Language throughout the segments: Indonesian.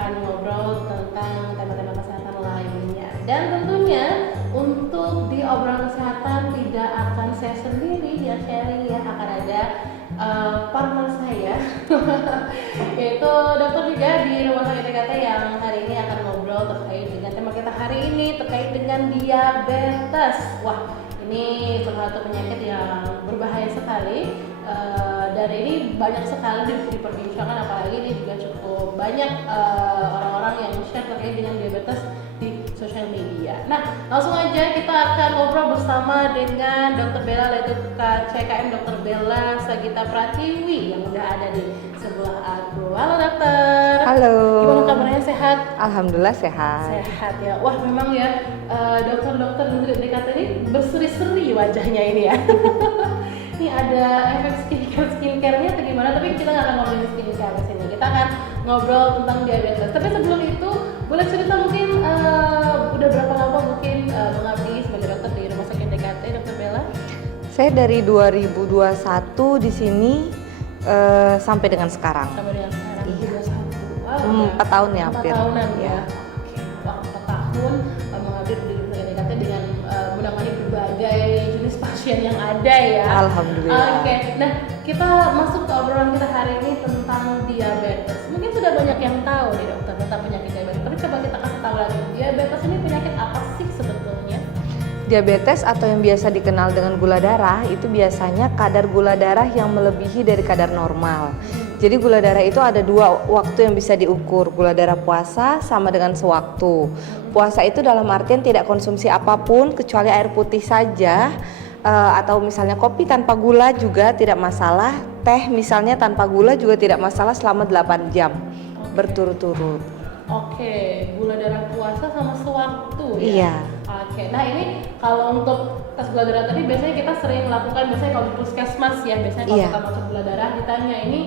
akan ngobrol tentang tema-tema kesehatan lainnya. Dan tentunya untuk di obrolan kesehatan tidak akan saya sendiri yang sharing ya, akan ada partner saya yaitu dokter juga di Rumah Sakit TKT yang hari ini akan ngobrol terkait dengan tema kita hari ini terkait dengan diabetes. Wah, ini salah satu penyakit yang berbahaya sekali. Dan ini banyak sekali diperbincangkan, apalagi ini juga cukup banyak orang-orang yang share terkait dengan diabetes di sosial media. Nah, langsung aja kita akan ngobrol bersama dengan Dr. Bella, yaitu KCKM Dr. Bella Sagita Pratiwi yang udah ada di sebelah aku. Halo dokter. Halo. Gimana kabarnya, sehat? Alhamdulillah sehat. Sehat ya. Wah, memang ya dokter-dokter di DKT ini berseri-seri wajahnya ini ya. Ini ada efek skincare-nya atau gimana, tapi kita nggak akan ngomongin skincare di sini. Kita akan ngobrol tentang diabetes. Tapi sebelum itu, boleh cerita mungkin udah berapa lama mungkin mengabdi sebagai dokter di Rumah Sakit DKT, Dokter Bella? Saya dari 2021 di sini sampai dengan sekarang. Sampai dengan sekarang. Iya. 2021. Wow, 4 tahun ya 4 hampir. tahunan ya. Iya. Oke. Wah, 4 tahun mengabdi di Rumah Sakit DKT dengan menangani berbagai jenis pasien yang ada ya. Alhamdulillah. Oke, nah kita masuk ke obrolan kita hari ini tentang diabetes. Mungkin sudah banyak yang tahu nih dokter tentang penyakit diabetes, tapi coba kita kasih tahu lagi, diabetes ini penyakit apa sih sebetulnya? Diabetes atau yang biasa dikenal dengan gula darah itu biasanya kadar gula darah yang melebihi dari kadar normal. Jadi gula darah itu ada 2 waktu yang bisa diukur, gula darah puasa sama dengan sewaktu. Puasa itu dalam artian tidak konsumsi apapun kecuali air putih saja, atau misalnya kopi tanpa gula juga tidak masalah, teh misalnya tanpa gula juga tidak masalah selama 8 jam berturut-turut. Oke, gula darah puasa sama sewaktu ya? Iya. Oke, nah ini kalau untuk tes gula darah tadi biasanya kita sering lakukan, biasanya kalau di puskesmas ya, biasanya kalau Iya. kita masuk gula darah ditanya ini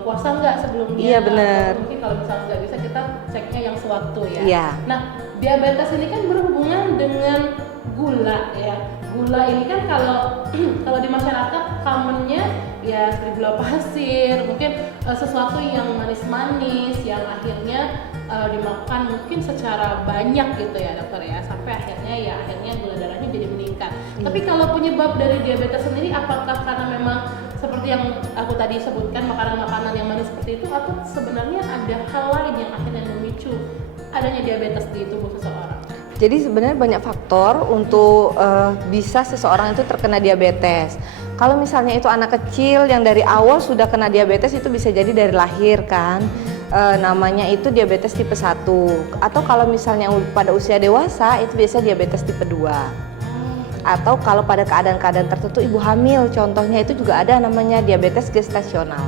puasa nggak sebelumnya? Iya, benar. Atau mungkin kalau misalnya nggak bisa kita ceknya yang sewaktu ya. Iya. Nah, diabetes ini kan berhubungan dengan gula ya. Gula ini kan kalau di masyarakat commonnya ya seperti gula pasir, mungkin sesuatu yang manis-manis yang akhirnya dimakan mungkin secara banyak gitu ya dokter ya, sampai akhirnya gula darahnya jadi meningkat. Tapi kalau penyebab dari diabetes sendiri, apakah karena memang seperti yang aku tadi sebutkan makanan-makanan yang manis seperti itu, atau sebenarnya ada hal lain yang akhirnya memicu adanya diabetes di tubuh seseorang? Jadi sebenarnya banyak faktor untuk bisa seseorang itu terkena diabetes. Kalau misalnya itu anak kecil yang dari awal sudah kena diabetes, itu bisa jadi dari lahir kan. Namanya itu diabetes tipe 1. Atau kalau misalnya pada usia dewasa, itu biasa diabetes tipe 2. Atau kalau pada keadaan-keadaan tertentu ibu hamil, contohnya itu juga ada namanya diabetes gestasional.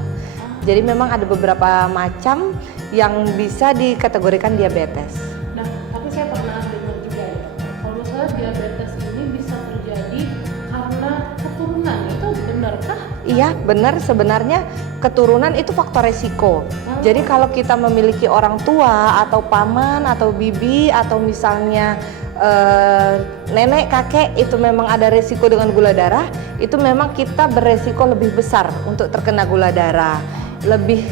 Jadi memang ada beberapa macam yang bisa dikategorikan diabetes. Nah, tapi saya pernah dengar juga ya, kalau misalnya diabetes ini bisa terjadi karena keturunan, itu benarkah? Iya, benar, sebenarnya keturunan itu faktor resiko. Jadi kalau kita memiliki orang tua atau paman atau bibi atau misalnya nenek, kakek, itu memang ada resiko dengan gula darah, itu memang kita beresiko lebih besar untuk terkena gula darah. Lebih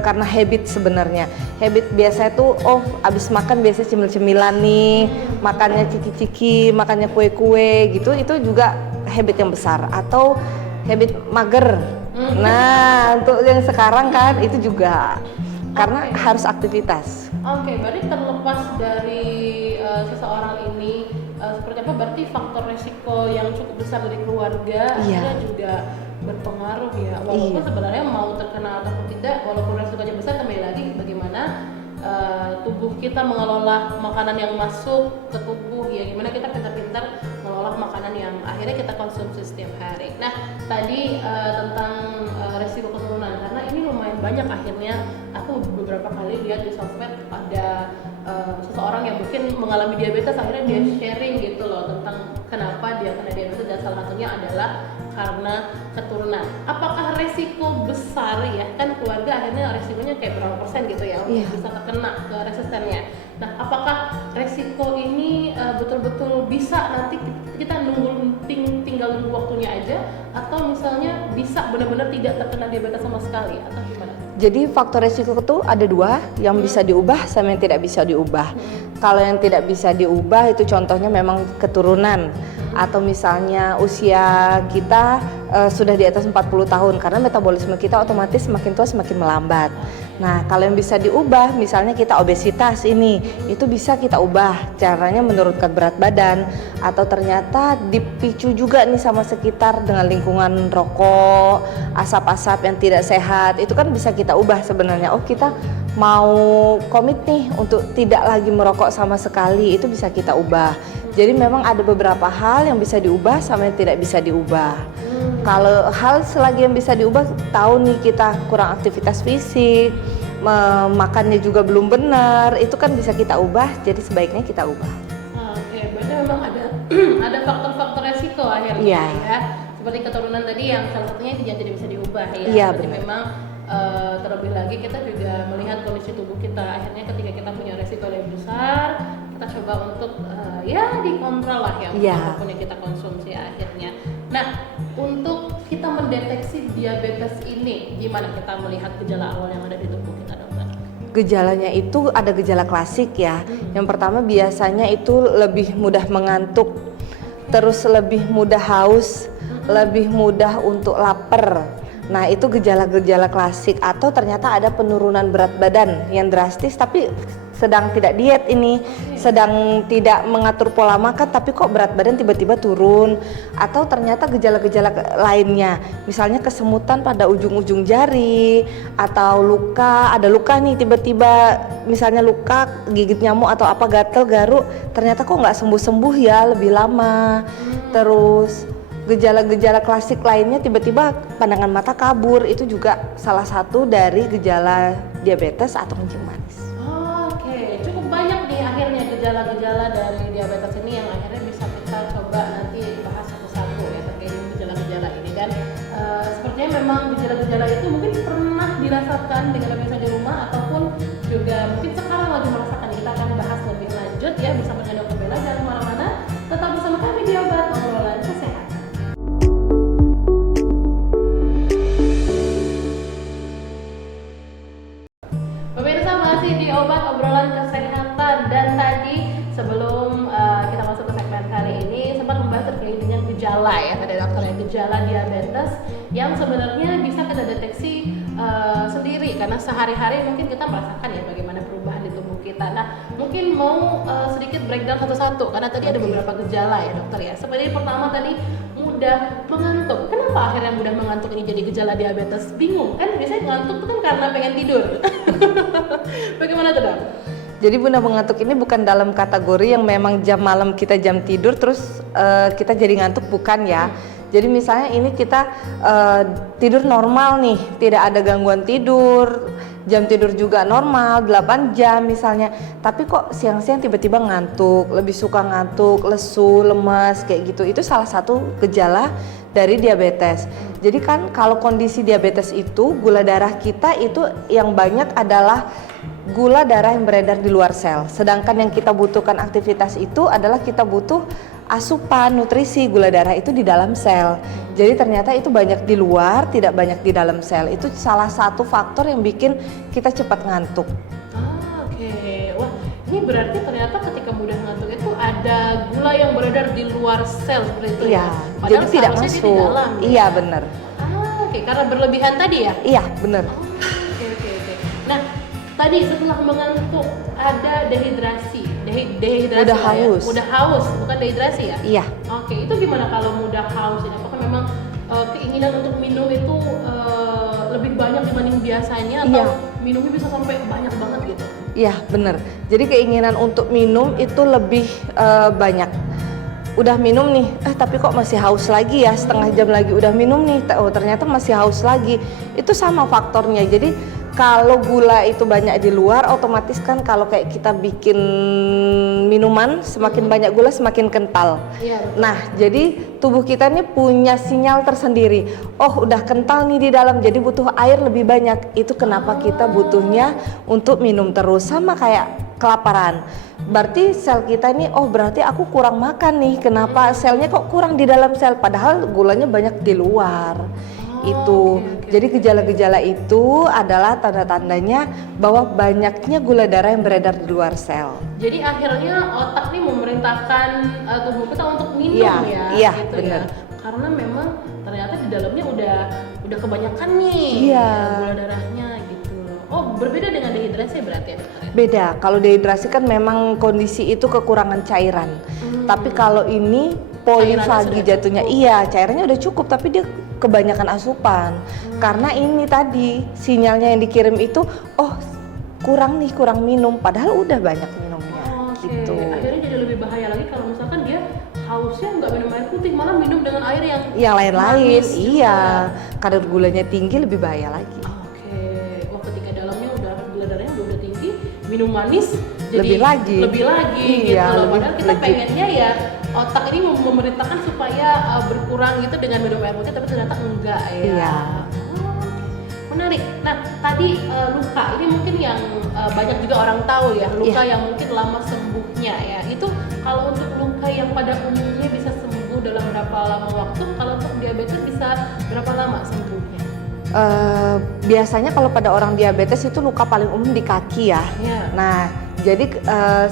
karena habit sebenarnya. Habit biasa itu abis makan biasanya cemil-cemilan nih, makannya ciki-ciki, makannya kue-kue gitu, itu juga habit yang besar. Atau habit mager. Nah, untuk yang sekarang kan itu juga karena harus aktivitas. Oke, berarti terlepas dari seseorang ini seperti apa, berarti faktor resiko yang cukup besar dari keluarga akhirnya juga berpengaruh ya. Walaupun sebenarnya mau terkena ataupun tidak, walaupun resikonya besar, kembali lagi bagaimana tubuh kita mengelola makanan yang masuk ke tubuh ya, gimana kita pintar-pintar mengelola makanan yang akhirnya kita konsumsi setiap hari. Nah, tadi tentang resiko keturunan, karena ini lumayan banyak, akhirnya aku beberapa kali lihat di sosmed ada seseorang yang mungkin mengalami diabetes, akhirnya dia sharing gitu loh tentang kenapa dia kena diabetes, dan salah satunya adalah karena keturunan. Apakah resiko besar ya, kan keluarga akhirnya resikonya kayak berapa persen gitu ya bisa terkena ke resistennya. Nah, apakah resiko ini betul-betul bisa nanti kita tinggal nunggu waktunya aja, atau atau misalnya bisa benar-benar tidak terkena diabetes sama sekali atau gimana? Jadi faktor resiko itu ada dua, yang bisa diubah sama yang tidak bisa diubah. Kalau yang tidak bisa diubah itu contohnya memang keturunan atau misalnya usia kita sudah di atas 40 tahun karena metabolisme kita otomatis semakin tua semakin melambat. Nah, kalau yang bisa diubah misalnya kita obesitas ini, itu bisa kita ubah. Caranya menurunkan berat badan atau ternyata dipicu juga nih sama sekitar dengan lingkungan rokok, asap-asap yang tidak sehat. Itu kan bisa kita ubah sebenarnya. Oh, kita mau komit nih untuk tidak lagi merokok sama sekali, itu bisa kita ubah. Jadi memang ada beberapa hal yang bisa diubah sama yang tidak bisa diubah. Kalau hal selagi yang bisa diubah, tahu nih kita kurang aktivitas fisik, makannya juga belum benar, itu kan bisa kita ubah, jadi sebaiknya kita ubah. Oke, berarti memang ada ada faktor-faktor resiko akhirnya ya. Seperti keturunan tadi yang salah satunya tidak bisa diubah ya. Iya, Berarti benar. memang terlebih lagi kita juga melihat kondisi tubuh kita. Akhirnya ketika kita punya resiko lebih besar, kita coba untuk ya dikontrol lah ya apapun yang kita konsumsi akhirnya. Nah, untuk kita mendeteksi diabetes ini, gimana kita melihat gejala awal yang ada di tubuh kita, dokter? Gejalanya itu ada gejala klasik ya. Yang pertama biasanya itu lebih mudah mengantuk, terus lebih mudah haus, lebih mudah untuk lapar. Nah, itu gejala-gejala klasik. Atau ternyata ada penurunan berat badan yang drastis tapi sedang tidak diet ini, sedang tidak mengatur pola makan tapi kok berat badan tiba-tiba turun. Atau ternyata gejala-gejala lainnya, misalnya kesemutan pada ujung-ujung jari, atau luka, ada luka nih tiba-tiba, misalnya luka gigit nyamuk atau apa, gatel, garuk, ternyata kok nggak sembuh-sembuh ya, lebih lama. Terus gejala-gejala klasik lainnya tiba-tiba pandangan mata kabur, itu juga salah satu dari gejala diabetes atau kencing manis. Oke, cukup banyak nih akhirnya gejala-gejala dari diabetes ini yang akhirnya bisa kita coba nanti bahas satu-satu ya terkait dengan gejala-gejala ini. Dan sepertinya memang gejala-gejala itu mungkin pernah dirasakan dengan pemirsa di rumah ataupun juga mungkin sekarang lagi merasakan. Kita akan bahas lebih lanjut ya bersama dengan Dr. Bella. Jangan kemana-mana, tetap bersama kami di Obat Obrolan Kesehatan. Pemirsa, masih di Obat Obrolan Kesehatan, dan tadi sebelum kita masuk ke segmen kali ini sempat membahas terkait dengan gejala ya tadi dokter ya, gejala diabetes yang sebenarnya bisa kita deteksi sendiri karena sehari-hari mungkin kita merasakan ya bagaimana perubahan di tubuh kita. Nah, mungkin mau sedikit breakdown satu-satu karena tadi ada beberapa gejala ya dokter ya. Seperti pertama tadi mudah mengantuk. Kenapa akhirnya mudah mengantuk ini jadi gejala diabetes? Bingung kan, biasanya ngantuk itu kan karena pengen tidur. Bagaimana tuh dok? Jadi mudah mengantuk ini bukan dalam kategori yang memang jam malam kita jam tidur terus kita jadi ngantuk, bukan ya. Jadi misalnya ini kita tidur normal nih, tidak ada gangguan tidur, jam tidur juga normal 8 jam misalnya, tapi kok siang-siang tiba-tiba ngantuk, lebih suka ngantuk, lesu, lemas kayak gitu. Itu salah satu gejala dari diabetes. Jadi kan kalau kondisi diabetes itu gula darah kita itu yang banyak adalah gula darah yang beredar di luar sel. Sedangkan yang kita butuhkan aktivitas itu adalah kita butuh asupan, nutrisi, gula darah itu di dalam sel. Jadi ternyata itu banyak di luar, tidak banyak di dalam sel. Itu salah satu faktor yang bikin kita cepat ngantuk. Oke. Wah, ini berarti ternyata ketika mudah ngantuk itu ada gula yang beredar di luar sel seperti itu ya. Padahal Jadi tidak seharusnya masuk. Dia di dalam, iya ya? benar. Oke, karena berlebihan tadi ya? Iya benar. Oke. Nah, tadi setelah mengantuk ada dehidrasi. Dehidrasi Mudah ya? haus. Mudah haus, bukan dehidrasi ya? Iya. Oke, itu gimana kalau mudah haus ini? Apakah memang keinginan untuk minum itu lebih banyak dibanding biasanya atau minumnya bisa sampai banyak banget gitu? Iya benar. Jadi keinginan untuk minum itu lebih banyak. Udah minum nih, tapi kok masih haus lagi ya, setengah jam lagi udah minum nih, oh ternyata masih haus lagi. Itu sama faktornya. Jadi kalau gula itu banyak di luar, otomatis kan kalau kayak kita bikin minuman, semakin banyak gula semakin kental. Iya. Nah, jadi tubuh kita nih punya sinyal tersendiri. Oh, udah kental nih di dalam, jadi butuh air lebih banyak. Itu kenapa kita butuhnya untuk minum terus. Sama kayak kelaparan. Berarti sel kita ini, oh berarti aku kurang makan nih, kenapa selnya kok kurang di dalam sel, padahal gulanya banyak di luar. Itu. Jadi gejala-gejala itu adalah tanda-tandanya bahwa banyaknya gula darah yang beredar di luar sel. Jadi akhirnya otak nih memerintahkan tubuh kita untuk minum Iya, gitu bener. ya. Karena memang ternyata di dalamnya udah kebanyakan nih gula darahnya gitu. Oh, berbeda dengan dehidrasi berarti ya dokter? Beda. Kalau dehidrasi kan memang kondisi itu kekurangan cairan. Tapi kalau ini polifagi jatuhnya, iya cairannya udah cukup tapi dia kebanyakan asupan. Karena ini tadi sinyalnya yang dikirim itu, oh kurang minum, padahal udah banyak minumnya. Gitu. Akhirnya jadi lebih bahaya lagi kalau misalkan dia hausnya nggak minum air putih, malah minum dengan air yang lain-lain. Iya, kadar gulanya tinggi lebih bahaya lagi. Wah, ketika dalamnya gula darahnya udah tinggi, minum manis jadi lebih lagi iya, gitu loh. Padahal kita pengennya ya otak ini memerintahkan supaya berkurang gitu dengan minum air putih, tapi ternyata enggak ya. Iya. Menarik. Nah, tadi luka ini mungkin yang banyak juga orang tahu ya, luka yang mungkin lama sembuhnya ya. Itu kalau untuk luka yang pada umumnya bisa sembuh dalam berapa lama waktu, kalau untuk diabetes bisa berapa lama sembuhnya? Biasanya kalau pada orang diabetes itu luka paling umum di kaki ya. Nah, jadi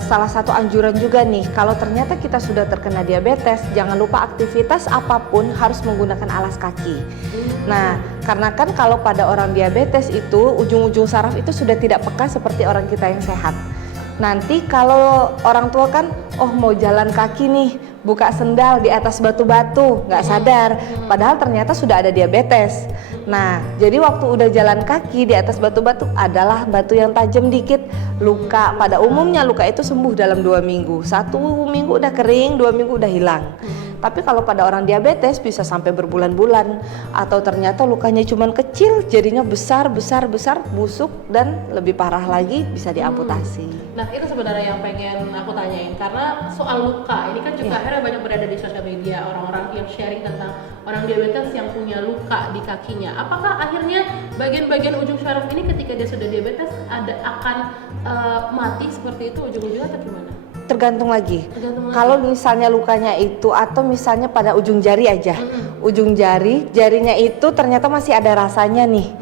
salah satu anjuran juga nih, kalau ternyata kita sudah terkena diabetes, jangan lupa aktivitas apapun harus menggunakan alas kaki. Nah, karena kan kalau pada orang diabetes itu ujung-ujung saraf itu sudah tidak peka seperti orang kita yang sehat. Nanti kalau orang tua kan, oh mau jalan kaki nih, buka sendal di atas batu-batu, nggak sadar, padahal ternyata sudah ada diabetes. Nah, jadi waktu udah jalan kaki di atas batu-batu adalah batu yang tajam dikit, luka. Pada umumnya luka itu sembuh dalam 2 minggu. 1 minggu udah kering, 2 minggu udah hilang. Tapi kalau pada orang diabetes bisa sampai berbulan-bulan, atau ternyata lukanya cuma kecil, jadinya besar, busuk dan lebih parah lagi bisa diamputasi. Nah, itu sebenarnya yang pengen aku tanyain, karena soal luka ini kan juga akhirnya banyak berada di sosial media, orang-orang yang sharing tentang orang diabetes yang punya luka di kakinya. Apakah akhirnya bagian-bagian ujung syaraf ini ketika dia sudah diabetes akan mati seperti itu ujung-ujungnya atau gimana? Tergantung lagi. Kalau misalnya lukanya itu atau misalnya pada ujung jari aja, ujung jarinya itu ternyata masih ada rasanya nih,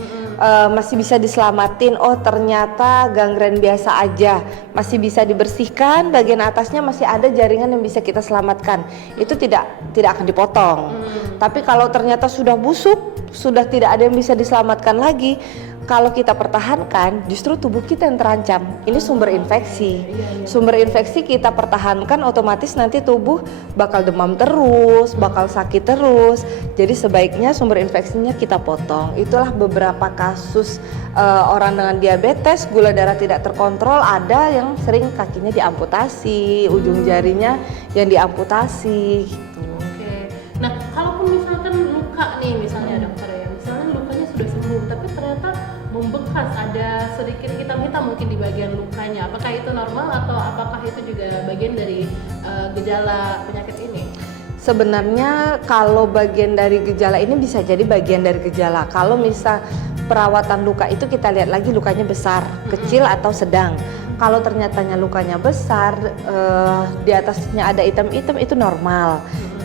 masih bisa diselamatin. Oh ternyata gangren biasa aja, masih bisa dibersihkan. Bagian atasnya masih ada jaringan yang bisa kita selamatkan. Itu tidak akan dipotong. Tapi kalau ternyata sudah busuk, sudah tidak ada yang bisa diselamatkan lagi, kalau kita pertahankan, justru tubuh kita yang terancam. Ini sumber infeksi. Sumber infeksi kita pertahankan, otomatis nanti tubuh bakal demam terus, bakal sakit terus. Jadi sebaiknya sumber infeksinya kita potong. Itulah beberapa kasus orang dengan diabetes, gula darah tidak terkontrol, ada yang sering kakinya diamputasi, ujung jarinya yang diamputasi gitu. Nah, kalaupun misalkan luka nih, misalnya dokter ya, misalnya lukanya sudah sembuh, tapi ternyata membekas, ada sedikit hitam-hitam mungkin di bagian lukanya. Apakah itu normal atau apakah itu juga bagian dari gejala penyakit ini? Sebenarnya kalau bagian dari gejala ini bisa jadi bagian dari gejala. Kalau misal perawatan luka itu kita lihat lagi lukanya besar, kecil atau sedang. Kalau ternyatanya lukanya besar, di atasnya ada hitam-hitam, itu normal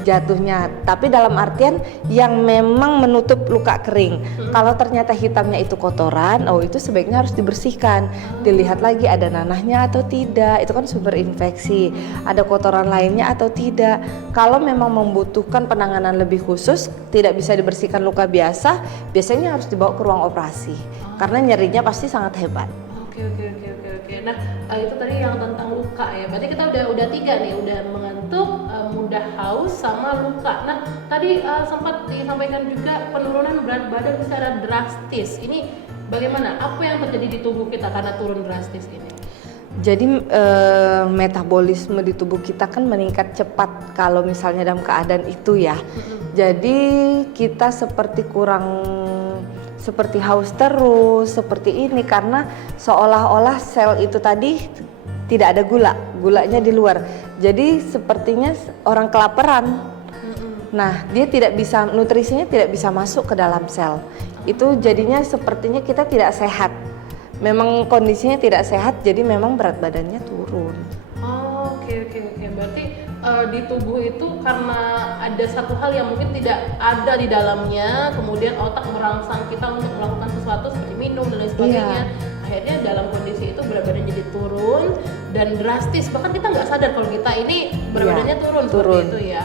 jatuhnya, tapi dalam artian yang memang menutup luka kering. Kalau ternyata hitamnya itu kotoran, oh itu sebaiknya harus dibersihkan, dilihat lagi ada nanahnya atau tidak, itu kan sumber infeksi, ada kotoran lainnya atau tidak. Kalau memang membutuhkan penanganan lebih khusus, tidak bisa dibersihkan luka biasa, biasanya harus dibawa ke ruang operasi, karena nyerinya pasti sangat hebat. Oke. Nah, itu tadi yang tentang luka ya. Berarti kita udah 3 nih, udah mengantuk, mudah haus, sama luka. Nah, tadi sempat disampaikan juga penurunan berat badan secara drastis. Ini bagaimana? Apa yang terjadi di tubuh kita karena turun drastis ini? Jadi metabolisme di tubuh kita kan meningkat cepat kalau misalnya dalam keadaan itu ya. Jadi kita seperti haus terus, seperti ini karena seolah-olah sel itu tadi tidak ada gulanya di luar. Jadi sepertinya orang kelaparan. Nah, dia nutrisinya tidak bisa masuk ke dalam sel. Itu jadinya sepertinya kita tidak sehat. memang kondisinya tidak sehat, jadi memang berat badannya turun. Oh, oke. Berarti di tubuh itu karena ada satu hal yang mungkin tidak ada di dalamnya, kemudian otak merangsang kita untuk melakukan sesuatu seperti minum dan lain sebagainya. Akhirnya dalam kondisi itu berat badan jadi turun dan drastis, bahkan kita nggak sadar kalau kita ini berat badannya turun seperti itu ya.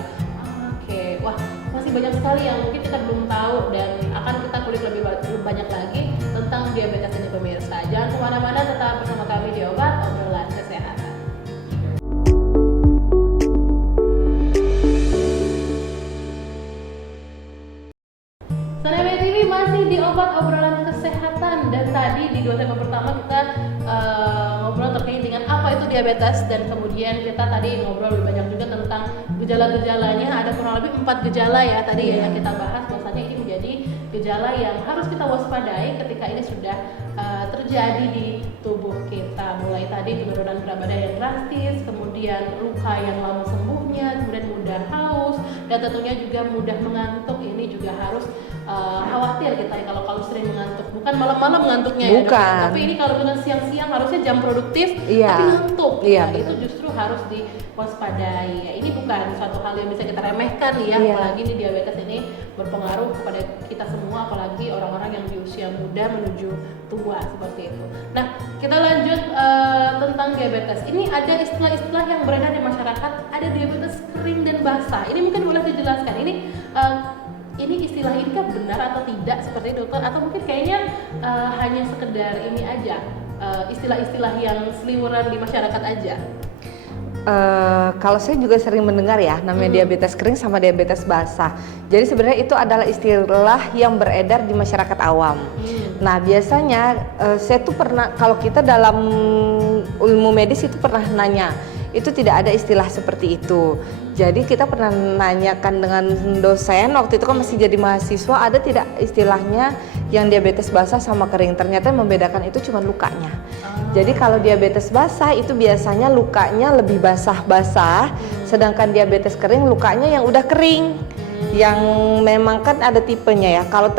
Oke, wah masih banyak sekali yang mungkin kita belum tahu dan akan kita kulik lebih banyak lagi tentang diabetes ini pemirsa. Jangan kemana-mana, tetap bersama kami di Obat Obrolan Kesehatan. Soneme TV masih di Obat Obrolan Kesehatan, dan tadi di 2 segmen pertama kita ngobrol terkait dengan apa itu diabetes, dan kemudian kita tadi ngobrol lebih banyak juga tentang gejala-gejalanya. Ada kurang lebih 4 gejala ya tadi ya yang kita bahas, bahwasanya ini menjadi gejala yang harus kita waspadai ketika ini sudah terjadi di tubuh kita. Mulai tadi penurunan berat badan yang drastis, kemudian luka yang lama sembuhnya, kemudian mudah haus, dan tentunya juga mudah mengantuk. Ini juga harus khawatir kita ya kalau sering mengantuk. Bukan malam-malam mengantuknya ya, Dok, ya. Tapi ini kalau dengan siang-siang harusnya jam produktif tapi ngantuk. Itu justru harus diwaspadai. Ya, ini bukan suatu hal yang bisa kita remehkan ya, apalagi nih diabetes ini berpengaruh kepada kita semua, apalagi orang-orang yang di usia muda menuju tua seperti itu. Nah, kita lanjut tentang diabetes. Ini ada istilah-istilah yang beredar di masyarakat, ada diabetes kering dan basah. Ini mungkin boleh dijelaskan. Ini istilah ini kan benar atau tidak seperti itu, dokter? Atau mungkin kayaknya hanya sekedar ini aja, istilah-istilah yang seliweran di masyarakat aja? Kalau saya juga sering mendengar ya namanya diabetes kering sama diabetes basah. Jadi sebenarnya itu adalah istilah yang beredar di masyarakat awam. Nah biasanya saya tuh pernah, kalau kita dalam ilmu medis itu pernah nanya, itu tidak ada istilah seperti itu. Jadi kita pernah nanyakan dengan dosen, waktu itu kan masih jadi mahasiswa, ada tidak istilahnya yang diabetes basah sama kering. Ternyata yang membedakan itu cuma lukanya. Jadi kalau diabetes basah itu biasanya lukanya lebih basah-basah, sedangkan diabetes kering lukanya yang udah kering. Yang memang kan ada tipenya ya, kalau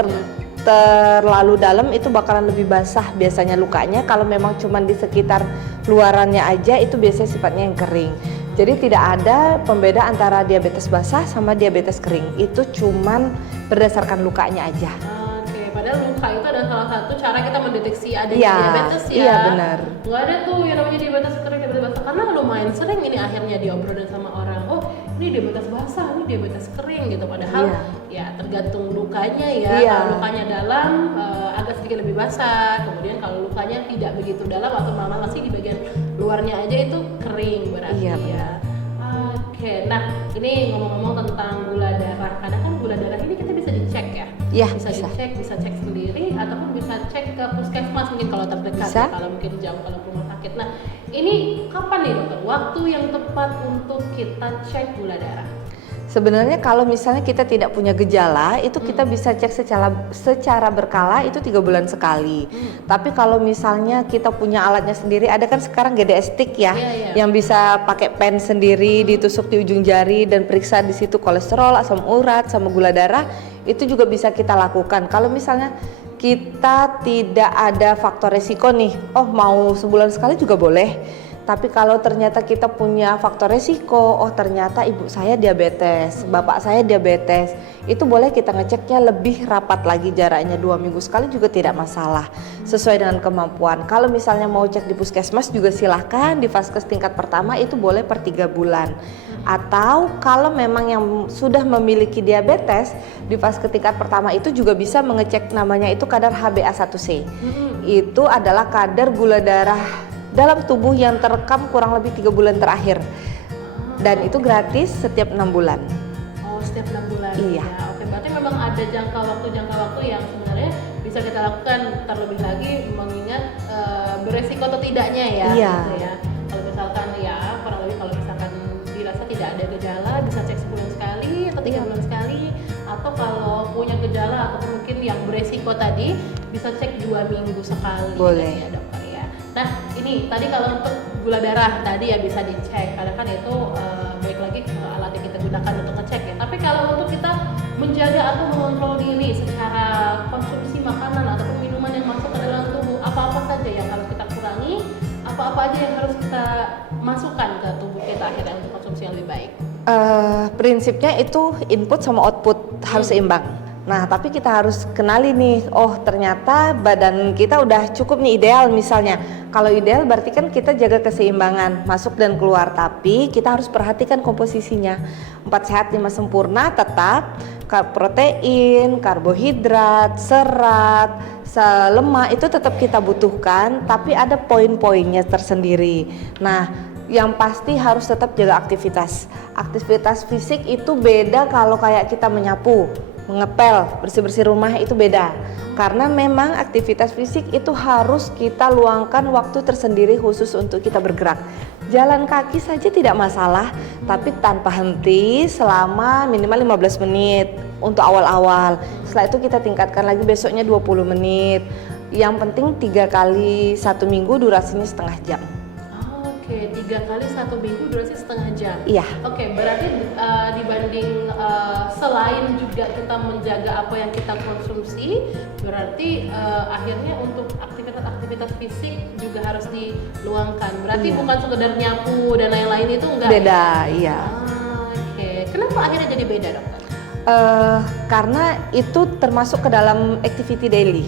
terlalu dalam itu bakalan lebih basah biasanya lukanya. Kalau memang cuma di sekitar luarannya aja itu biasanya sifatnya yang kering. Jadi tidak ada pembeda antara diabetes basah sama diabetes kering, itu cuman berdasarkan lukanya aja. Oke, padahal luka itu adalah salah satu cara kita mendeteksi adanya diabetes ya. Iya benar. Nggak ada tuh yang namanya diabetes kering, diabetes basah, karena lumayan sering ini akhirnya diobrolin sama orang. Oh ini diabetes basah, ini diabetes kering gitu. Padahal ya tergantung lukanya ya. Kalau lukanya dalam agak sedikit lebih basah. Kemudian kalau lukanya tidak begitu dalam atau malah masih di bagian luarnya aja itu kering berarti ya. Oke, nah ini ngomong-ngomong tentang gula darah. Kadang kan gula darah ini kita bisa dicek ya. Bisa dicek, bisa cek sendiri ataupun bisa cek ke puskesmas mungkin kalau terdekat ya, kalau mungkin jauh kalau ke rumah sakit. Nah, ini kapan nih dokter waktu yang tepat untuk kita cek gula darah? Sebenarnya kalau misalnya kita tidak punya gejala, itu kita bisa cek secara berkala itu 3 bulan sekali. Tapi kalau misalnya kita punya alatnya sendiri, ada kan sekarang GDS stick ya, yang bisa pakai pen sendiri, ditusuk di ujung jari dan periksa di situ kolesterol, asam urat, sama gula darah, itu juga bisa kita lakukan. Kalau misalnya kita tidak ada faktor resiko nih, oh mau sebulan sekali juga boleh. Tapi kalau ternyata kita punya faktor resiko, oh ternyata ibu saya diabetes, bapak saya diabetes, itu boleh kita ngeceknya lebih rapat lagi, jaraknya 2 minggu sekali juga tidak masalah, sesuai dengan kemampuan. Kalau misalnya mau cek di puskesmas juga silahkan, di vaskes tingkat pertama itu boleh per 3 bulan. Atau kalau memang yang sudah memiliki diabetes, di vaskes tingkat pertama itu juga bisa mengecek namanya itu kadar HbA1c. Itu adalah kadar gula darah dalam tubuh yang terekam kurang lebih 3 bulan terakhir, dan itu gratis setiap 6 bulan. Oh setiap 6 bulan? Iya. Ya, oke, berarti memang ada jangka waktu yang sebenarnya bisa kita lakukan, terlebih lagi mengingat beresiko atau tidaknya ya. Iya. Gitu ya. Kalau misalkan ya kurang lebih kalau misalkan dirasa tidak ada gejala bisa cek sebulan sekali atau 3 bulan sekali, atau kalau punya gejala atau mungkin yang beresiko tadi bisa cek 2 minggu sekali. Boleh. Ya, dokter ya. Nah ini tadi kalau untuk gula darah tadi ya bisa dicek, karena kan itu baik lagi ke alat yang kita gunakan untuk ngecek ya. Tapi kalau untuk kita menjaga atau mengontrol diri secara konsumsi makanan ataupun minuman yang masuk ke dalam tubuh, apa-apa saja saja yang harus kita kurangi, apa-apa aja yang harus kita masukkan ke tubuh kita akhirnya untuk konsumsi yang lebih baik? Prinsipnya itu input sama output harus seimbang. Nah, tapi kita harus kenali nih, oh ternyata badan kita udah cukup nih ideal misalnya. Kalau ideal berarti kan kita jaga keseimbangan masuk dan keluar, tapi kita harus perhatikan komposisinya. 4 sehat 5 sempurna tetap protein, karbohidrat, serat, lemak itu tetap kita butuhkan, tapi ada poin-poinnya tersendiri. Nah, yang pasti harus tetap jaga aktivitas. Aktivitas fisik itu beda kalau kayak kita menyapu, mengepel, bersih-bersih rumah itu beda. Karena memang aktivitas fisik itu harus kita luangkan waktu tersendiri khusus untuk kita bergerak. Jalan kaki saja tidak masalah, tapi tanpa henti selama minimal 15 menit untuk awal-awal. Setelah itu kita tingkatkan lagi besoknya 20 menit. Yang penting 3 kali 1 minggu durasinya setengah jam. Oke, 3 kali 1 minggu durasi setengah jam. Iya. Oke, berarti dibanding selain juga kita menjaga apa yang kita konsumsi, berarti akhirnya untuk aktivitas fisik juga harus diluangkan. Berarti bukan sekedar nyapu dan lain-lain itu enggak? Beda, iya. Oke, kenapa akhirnya jadi beda, dokter? Karena itu termasuk ke dalam activity daily.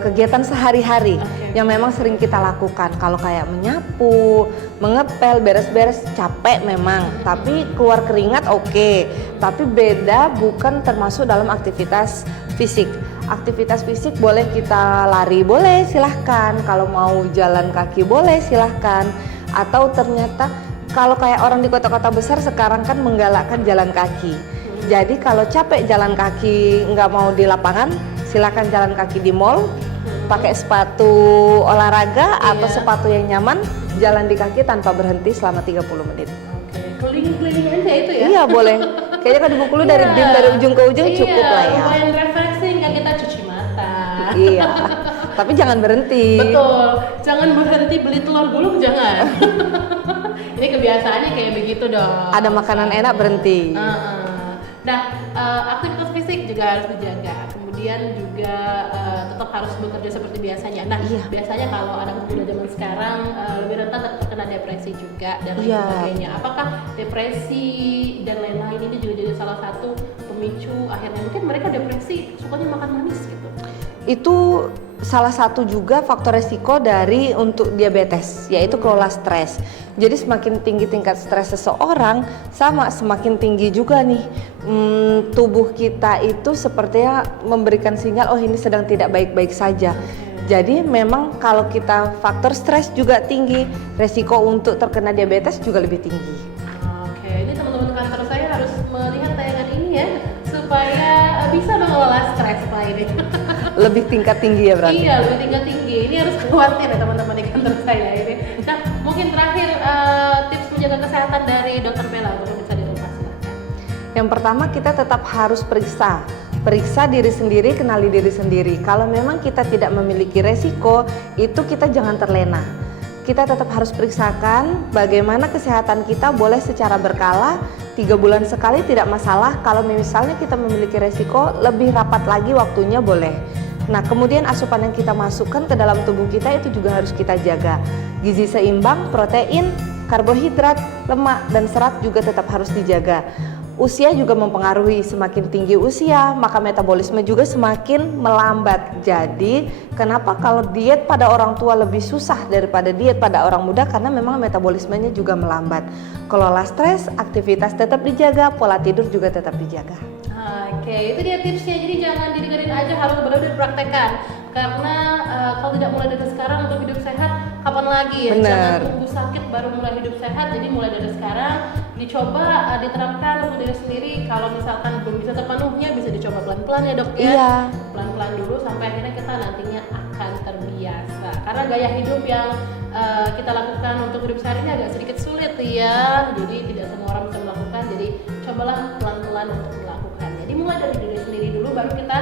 Kegiatan sehari-hari yang memang sering kita lakukan. Kalau kayak menyapu, mengepel, beres-beres capek memang, tapi keluar keringat oke. Tapi beda bukan termasuk dalam aktivitas fisik. Aktivitas fisik boleh kita lari, boleh silahkan. Kalau mau jalan kaki boleh silahkan. Atau ternyata kalau kayak orang di kota-kota besar sekarang kan menggalakkan jalan kaki. Jadi kalau capek jalan kaki nggak mau di lapangan, silakan jalan kaki di mall, pakai sepatu olahraga atau sepatu yang nyaman, jalan di kaki tanpa berhenti selama 30 menit. Oke, keliling-keliling aja itu ya? Iya boleh, kayaknya kan di Bengkulu dari BIM dari ujung ke ujung cukup lah ya. Lumayan refreshing kan, kita cuci mata. Iya, tapi jangan berhenti. Betul, jangan berhenti beli telur gulung, jangan. Ini kebiasaannya kayak begitu dong. Ada makanan enak berhenti. Nah, aktivitas fisik juga harus dijaga. Kemudian juga tetap harus bekerja seperti biasanya. Nah, biasanya kalau anak muda zaman sekarang lebih rentan terkena depresi juga dan lain sebagainya. Apakah depresi dan lain-lain ini juga jadi salah satu pemicu akhirnya mungkin mereka depresi sukanya makan manis gitu? Itu salah satu juga faktor resiko dari untuk diabetes, yaitu kelola stres. Jadi semakin tinggi tingkat stres seseorang, sama semakin tinggi juga nih tubuh kita itu sepertinya memberikan sinyal, oh ini sedang tidak baik-baik saja. Jadi memang kalau kita faktor stres juga tinggi, resiko untuk terkena diabetes juga lebih tinggi. Oke, ini teman-teman kantor saya harus melihat tayangan ini ya, supaya bisa mengelola stres setelah ini. Lebih tingkat tinggi ya berarti? Iya, lebih tingkat tinggi. Ini harus khawatir ya teman-teman di kantor saya ini. Nah, mungkin terakhir tips menjaga kesehatan dari Dr. Bella untuk bisa dilepas, silahkan. Yang pertama kita tetap harus periksa diri sendiri, kenali diri sendiri. Kalau memang kita tidak memiliki resiko, itu kita jangan terlena. Kita tetap harus periksakan bagaimana kesehatan kita, boleh secara berkala, 3 bulan sekali tidak masalah. Kalau misalnya kita memiliki resiko, lebih rapat lagi waktunya boleh. Nah, kemudian asupan yang kita masukkan ke dalam tubuh kita itu juga harus kita jaga. Gizi seimbang, protein, karbohidrat, lemak, dan serat juga tetap harus dijaga. Usia juga mempengaruhi, semakin tinggi usia, maka metabolisme juga semakin melambat. Jadi, kenapa kalau diet pada orang tua lebih susah daripada diet pada orang muda? Karena memang metabolismenya juga melambat. Kelola stres, aktivitas tetap dijaga, pola tidur juga tetap dijaga. Oke, itu dia tipsnya. Jadi jangan didengerin aja, harus benar-benar dipraktekkan. Karena kalau tidak mulai dari sekarang untuk hidup sehat, kapan lagi ya? Bener. Jangan tunggu sakit baru mulai hidup sehat. Jadi mulai dari sekarang dicoba, diterapkan untuk diri sendiri. Kalau misalkan belum bisa terpenuhnya, bisa dicoba pelan-pelan ya dok ya. Iya. Pelan-pelan dulu sampai akhirnya kita nantinya akan terbiasa. Karena gaya hidup yang kita lakukan untuk hidup sehari ini agak sedikit sulit ya. Jadi tidak semua orang bisa melakukan. Jadi cobalah pelan-pelan untuk melakukan. Jadi mulai dari diri sendiri dulu, baru kita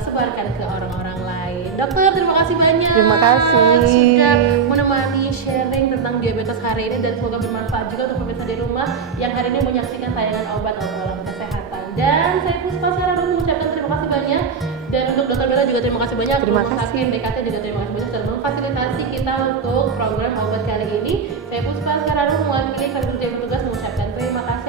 sebarkan ke orang-orang lain. Dokter, terima kasih banyak. Terima kasih sudah menemani sharing tentang diabetes hari ini, dan semoga bermanfaat juga untuk pemirsa di rumah yang hari ini menyaksikan tayangan obat obrolan kesehatan. Dan saya Puspa Sarah mengucapkan terima kasih banyak Dan untuk Dokter Bella juga terima kasih banyak. Terima Rumah kasih. Sakit DKT juga terima kasih banyak sudah memfasilitasi kita untuk program obat kali ini. Saya Puspa sekarang mewakili kami bertugas mengucapkan terima kasih.